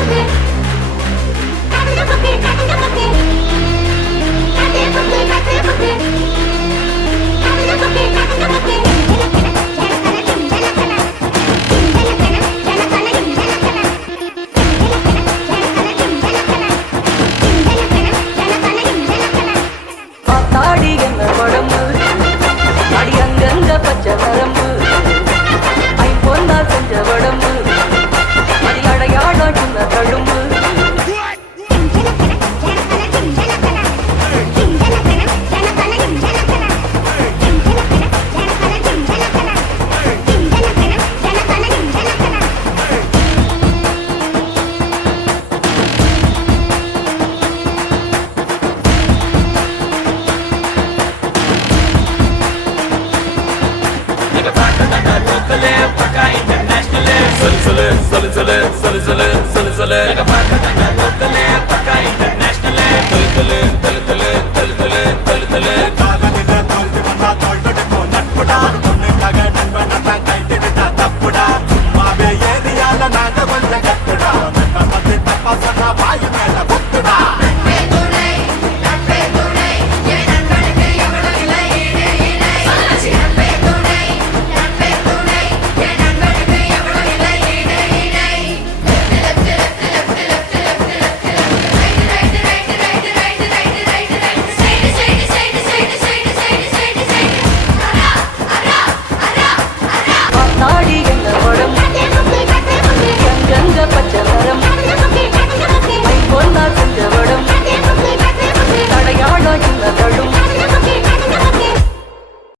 啊。లోకలే పక్క ఇంటర్నేషనలే సలసలే సలసలే సలసలే సలసలే. లోకలే పక్క ఇంటర్నేషనలే తలతలే తలతలే తలతలే తలతలే. తప్పుడా.